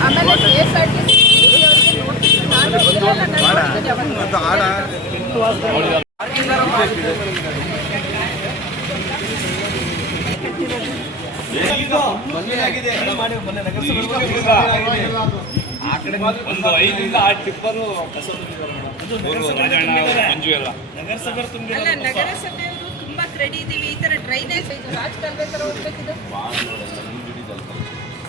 ಆಮೇಲೆ K S. ಒಂದು ಐದರಿಂದ ಆರು ಟಿಪ್ಪರು ನಗರಸಭೆ ತುಂಬಾ ಕ್ರೆಡಿ ಇದೀವಿ ಈ ತರ ಡ್ರೈನೇಜ್ ಇದು ಹೋಗ್ಬೇಕಿದೆ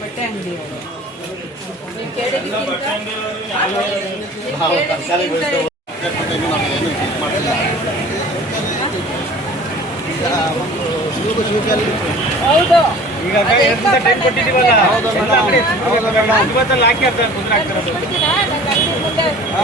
ಬಟ್ಟೆ ಅಂಗಡಿ ಹೌದು ಅದೇ ಟೈಮ್ ಕೊಟ್ಟಿದ್ದೀವಲ್ಲ? ಇವತ್ತಲ್ಲಿ ಹಾಕಿ ಅಂತ ಕುದುರೆ ಆಗ್ತಿರೋದು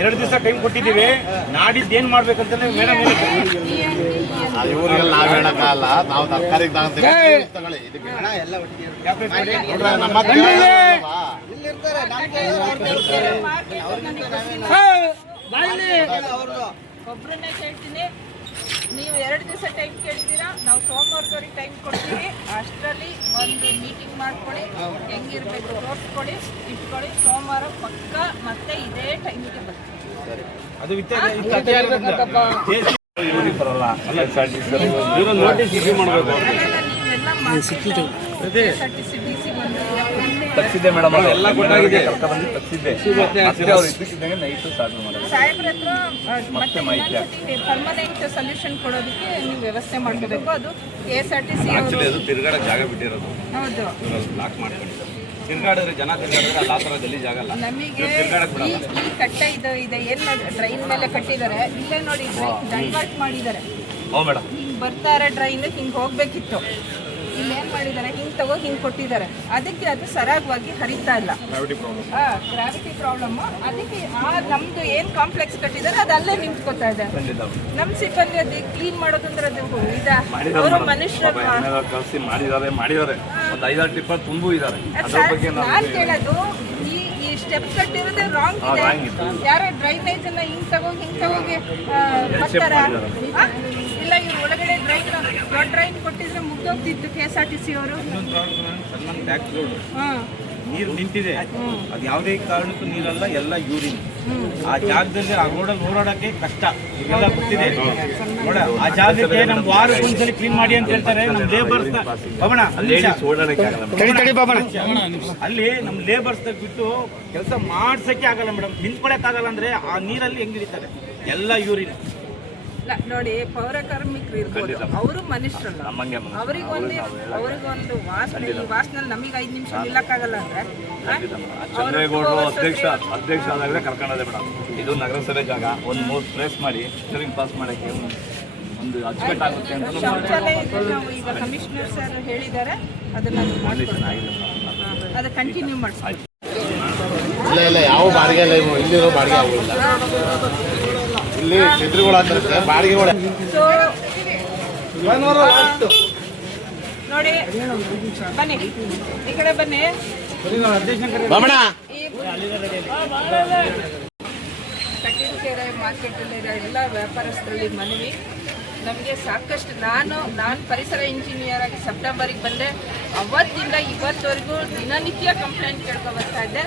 ಎರಡು ದಿವಸ ಟೈಮ್ ಕೊಟ್ಟಿದ್ದೀವಿ. ನಾಡಿದ್ದು ಏನ್ ಮಾಡ್ಬೇಕಂತ ಮೇಡಮ್ ಇವರಿಗೆಲ್ಲ ನಾವು ಹೇಳಕ್ಕಾಗಲ್ಲ ನಾವು ತರಕಾರಿಗೆ ತಗೊಳ್ಳಿ. ಇದಕ್ಕೆ ನೋಡ್ರೆ ನಮ್ಮ ಹತ್ರ ಕೇಳ್ತೀನಿ ನೀವು ಎರಡು ದಿವಸ ಟೈಮ್ ಕೇಳಿದ್ದೀರಾ ನಾವು ಸೋಮವಾರದವ್ರಿಗೆ ಟೈಮ್ ಕೊಡ್ತೀವಿ. ಅಷ್ಟರಲ್ಲಿ ಒಂದು ಮೀಟಿಂಗ್ ಮಾಡ್ಕೊಳ್ಳಿ ಹೆಂಗಿರ್ಬೇಕು ತೋರಿಸ್ಕೊಳ್ಳಿ ಇಟ್ಕೊಳ್ಳಿ. ಸೋಮವಾರ ಪಕ್ಕ ಮತ್ತೆ ಇದೇ ಟೈಮಿಗೆ ಬರ್ತೀವಿ ಅದು ಇವ್ರಿಗೆ ಮಾಡಬೇಕು ತಪ್ಪಿಸಿದ್ದೆ ಮೇಡಮ್ ಎಲ್ಲ ಗೊತ್ತಾಗಿದೆ. ಕರ್ಕೊಂಡ್ಬಂದು ತಪ್ಪಿಸಿದ್ದೆ. ಮತ್ತೆ ಅವ್ರು ಇದ್ದಕ್ಕಿದ್ದಂಗೆ ನೈಟು ಸ್ಟಾರ್ಟ್ ಮಾಡೋದು. ಮತ್ತೆ ಪರ್ಮನೆಂಟ್ ಸೊಲ್ಯೂಷನ್ ಕೊಡೋದಕ್ಕೆ ನೀವು ವ್ಯವಸ್ಥೆ ಮಾಡ್ಕೋಬೇಕು. ಅದು K S R T C actually ಅದು ತಿರುಗಾಡೋ ಜಾಗ ಬಿಟ್ಟಿರೋದು. ಹೌದು. ಬ್ಲಾಕ್ ಲಾಕ್ ಮಾಡ್ಕೊಂಡಿದ್ದಾರೆ. ತಿರ್ಗಾಡಿದ್ರೆ ಜನ ತಿರ್ಗಾಡಿದ್ರೆ ಅಲ್ಲಿ ಆ ಥರ ಜಾಗ ಆಗಲ್ಲ ನಮಗೆ ಈ ಈ ಕಟ್ಟೆ ಇದು ಇದೆ. ಎಲ್ಲ ನೋಡಿ ಡ್ರೈನ್ ಮೇಲೆ ಕಟ್ಟಿದ್ದಾರೆ. ಇಲ್ಲೇ ನೋಡಿ ಡೈವರ್ಟ್ ಮಾಡಿದ್ದಾರೆ. ಹ್ಞೂ ಮೇಡಮ್. ಹಿಂಗೆ ಬರ್ತಾರೆ ಡ್ರೈನ್ ಹಿಂಗ್ ಹೋಗ್ಬೇಕಿತ್ತು. ಏನ್ ಮಾಡಿದ್ದಾರೆ ಹಿಂಗ್ ತಗೋ ಹಿಂಗ್ ಕೊಟ್ಟಿದ್ದಾರೆ. ಅದಕ್ಕೆ ಅದು ಸರಾಗವಾಗಿ ಹರಿತಾ ಇಲ್ಲ. ಗ್ರಾವಿಟಿ ಪ್ರಾಬ್ಲಮ್ ಅದಕ್ಕೆ ಆ ನಮ್ದು ಏನ್ ಕಾಂಪ್ಲೆಕ್ಸ್ ಕಟ್ಟಿದ್ದಾರೆ ಅದು ಅಲ್ಲೇ ನಿಂತ್ಕೋತಾ ಇದೆ. ನಮ್ ಸಿಬ್ಬಂದಿ ಅದು ಕ್ಲೀನ್ ಮಾಡೋದಂದ್ರೆ ಅದು ಇದ. ಅವರು ಮನುಷ್ಯರು ಮಾಡಿದ್ದಾರೆ ಮಾಡಿದ್ದಾರೆ ಒಂದು ಐದಾರು ಟಿಪ್ಪರ್ ತುಂಬು ಇದ್ದಾರೆ. ನಾನ್ ಕೇಳೋದು ಈ ಈ ಸ್ಟೆಪ್ ಕಟ್ಟಿರೋದೇ ರಾಂಗ್ ಇದೆ. ಯಾರೋ ಡ್ರೈನೇಜ್ ಅನ್ನ ಹಿಂಗ್ ತಗೋ ಹಿಂಗ್ ತಗೋಗಿ ಬರ್ತಾರ. ಇಲ್ಲ ಇವ್ರು ಒಳಗಡೆ ಡ್ರೈನ್ ದೊಡ್ಡ ಡ್ರೈನ್ ಕೊಟ್ಟಿದ್ರೆ ಮುಗ್ದೋಗ್ತಿತ್ತು K S R T C ಅವರು. ಹಾಂ. ನೀರು ನಿಂತಿದೆ. ಅದು ಯಾವುದೇ ಕಾರಣಕ್ಕೂ ನೀರಲ್ಲ ಎಲ್ಲ ಯೂರಿನ್. ಆ ಜಾಗದಲ್ಲಿ ಆ ರೋಡಲ್ಲಿ ಓಡಾಡಕ್ಕೆ ಕಷ್ಟ. ಇದೆಲ್ಲ ಗೊತ್ತಿದೆ. ನೋಡ ಆ ಜಾಗಕ್ಕೆ ನಮ್ ವಾರಕ್ಕೆ ಒಂದ್ಸಲಿ ಕ್ಲೀನ್ ಮಾಡಿ ಅಂತ ಹೇಳ್ತಾರೆ. ನಮ್ಮ ಲೇಬರ್ಸ್ ಬಬಣ ಅಲ್ಲಿ ನಮ್ ಓಡಾಡಕ್ಕೆ ಆಗಲ್ಲ ಅಲ್ಲಿ ನಮ್ಮ ಲೇಬರ್ಸ್ ಬಿಟ್ಟು ಕೆಲಸ ಮಾಡ್ಸಕ್ಕೆ ಆಗಲ್ಲ ಮೇಡಮ್ ನಿಂತ್ಕೊಳಕ್ ಅಂದ್ರೆ ಆ ನೀರಲ್ಲಿ ಹೆಂಗ್ ಹಿಡಿತಾರೆ ಎಲ್ಲ ಯೂರಿನ್. ನೋಡಿ ಪೌರ ಕಾರ್ಮಿಕರು ಇರ್ಬೋದು. ಅವರು ಮನುಷ್ಯರಲ್ಲ. ಅವರಿಗೊಂದು ಅವ್ರಿಗೊಂದು ವಾಸನೆ. ಈ ವಾಸನಲ್ಲಿ ನಮಗೆ ಐದು ನಿಮಿಷ ನಿಲ್ಲಕ್ಕಾಗಲ್ಲ ಅಂದ್ರೆ? ಚಂದ್ರೇಗೌಡರು ಅಧ್ಯಕ್ಷ ಅಧ್ಯಕ್ಷ ಆದಾಗಲೇ ಕರ್ಕೊಂಡೋದೆ ಮೇಡಮ್ ಇದು ನಗರಸಭೆ ಜಾಗ. ಒಂದು ಮೂರು ಪ್ಲೇಸ್ ಮಾಡಿ ಸ್ಟರಿಂಗ್ ಪಾಸ್ ಮಾಡೋಕ್ಕೆ ಒಂದು- ಅಚ್ಚುಕಟ್ಟು ಆಗುತ್ತೆ ಅಂತ ನಾವು ಈಗ ಕಮಿಷನರ್ ಸರ್ ಹೇಳಿದ್ದಾರೆ. ಅದನ್ನ. ಅದು ಕಂಟಿನ್ಯೂ ಮಾಡಿಸ್ತೀವಿ ಇಲ್ಲ ಇಲ್ಲ ಯಾವ ಬಾಡಿಗೆ ಇಲ್ಲ ಇಲ್ಲಿರೋ ಬಾಡಿಗೆ ಆಗುದಿಲ್ಲ. ಇಲ್ಲಿ ಛತ್ರಿಗಳು ಅಂತಾರೆ ಬಾಡಿಗೆಗಳು ಸೊ ನೋಡಿ ಬನ್ನಿ ಈ ಕಡೆ ಬನ್ನಿ. ಬಮಣ ಈ ಕಟ್ಟಿನಕೆರೆ ಮಾರ್ಕೆಟಲ್ಲಿರೋ ಎಲ್ಲ ವ್ಯಾಪಾರಸ್ಥರಲ್ಲಿ ಮನವಿ. ನಮಗೆ ಸಾಕಷ್ಟು ನಾನು ನಾನು ಪರಿಸರ ಇಂಜಿನಿಯರ್ ಆಗಿ ಸೆಪ್ಟೆಂಬರಿಗೆ ಬಂದೆ. ಅವತ್ತಿಂದ ಇವತ್ತವರೆಗೂ ದಿನನಿತ್ಯ ಕಂಪ್ಲೇಂಟ್ ಕೇಳ್ಕೊ ಬರ್ತಾ ಇದ್ದೆ.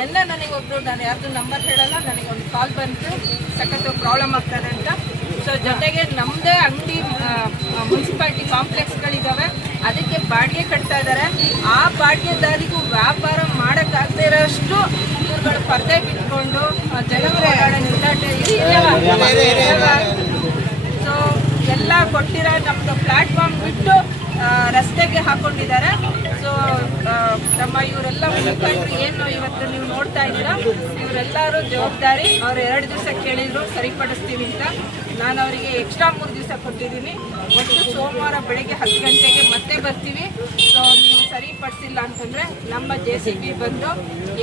ನಿನ್ನೆ ನನಗೆ ಒಬ್ಬರು ನಾನು ಯಾರ್ದು ನಂಬರ್ ಹೇಳಲ್ಲ ನನಗೆ ಒಂದು ಕಾಲ್ ಬಂತು. ಸಖತ್ತು ಪ್ರಾಬ್ಲಮ್ ಆಗ್ತದೆ ಅಂತ. ಸೊ ಜೊತೆಗೆ ನಮ್ಮದೇ ಅಂಗಡಿ ಮುನ್ಸಿಪಾಲ್ಟಿ ಕಾಂಪ್ಲೆಕ್ಸ್ಗಳಿದ್ದಾವೆ ಅದಕ್ಕೆ ಬಾಡಿಗೆ ಕಟ್ತಾ ಇದ್ದಾರೆ ಆ ಬಾಡಿಗೆದಾರಿಗೂ ವ್ಯಾಪಾರ ಮಾಡೋಕ್ಕಾಗದೇ ಇರೋಷ್ಟು ಇವ್ರುಗಳು ಪರ್ದೆ ಬಿಟ್ಕೊಂಡು ಜನಗಳ ಸೊ ಎಲ್ಲ ಕೊಟ್ಟಿರೋ ನಮ್ಮದು ಪ್ಲಾಟ್ಫಾರ್ಮ್ ಬಿಟ್ಟು ರಸ್ತೆಗೆ ಹಾಕೊಂಡಿದ್ದಾರೆ. ಸೊ ನಮ್ಮ ಇವರೆಲ್ಲ ಮುಖಂಡರು ಏನು ಇವತ್ತು ನೀವು ನೋಡ್ತಾ ಇದ್ದೀರಾ, ಇವರೆಲ್ಲರೂ ಜವಾಬ್ದಾರಿ, ಅವ್ರು ಎರಡು ದಿವಸ ಕೇಳಿದ್ರು, ಸರಿಪಡಿಸ್ತೀವಿ ಅಂತ. ನಾನು ಅವರಿಗೆ ಎಕ್ಸ್ಟ್ರಾ ಮೂರು ದಿವಸ ಕೊಟ್ಟಿದ್ದೀನಿ. ಒಟ್ಟು ಸೋಮವಾರ ಬೆಳಗ್ಗೆ ಹತ್ತು ಗಂಟೆಗೆ ಮತ್ತೆ ಬರ್ತೀವಿ. ಸೊ ನೀವು ಸರಿಪಡಿಸಿಲ್ಲ ಅಂತಂದರೆ ನಮ್ಮ ಜೆ ಸಿ ಬಿ ಬಂದು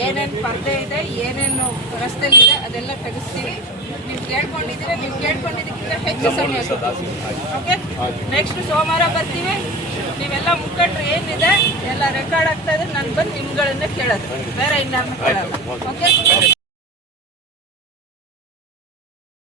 ಏನೇನು ಪರ್ದೆ ಇದೆ, ಏನೇನು ರಸ್ತೆಯಲ್ಲಿದೆ ಅದೆಲ್ಲ ತೆಗೆಸ್ತೀವಿ. ನೀವು ಕೇಳ್ಕೊಂಡಿದ್ದೀರಾ, ನೀವು ಕೇಳ್ಕೊಂಡಿದ್ದಕ್ಕಿಂತ ಹೆಚ್ಚು ಸಮಯ ಓಕೆ ನೆಕ್ಸ್ಟ್ ಸೋಮವಾರ ಬರ್ತೀವಿ. ನೀವೆಲ್ಲ ಮುಖಂಡ್ರು ಏನಿದೆ ಎಲ್ಲ ರೆಕಾರ್ಡ್ ಆಗ್ತಾ ಇದ್ರೆ ನಾನು ಬಂದು ನಿಮ್ಗಳನ್ನ ಕೇಳೋದು. ಬೇರೆ ಇನ್ನೂ ಕೇಳೋದು. ಓಕೆ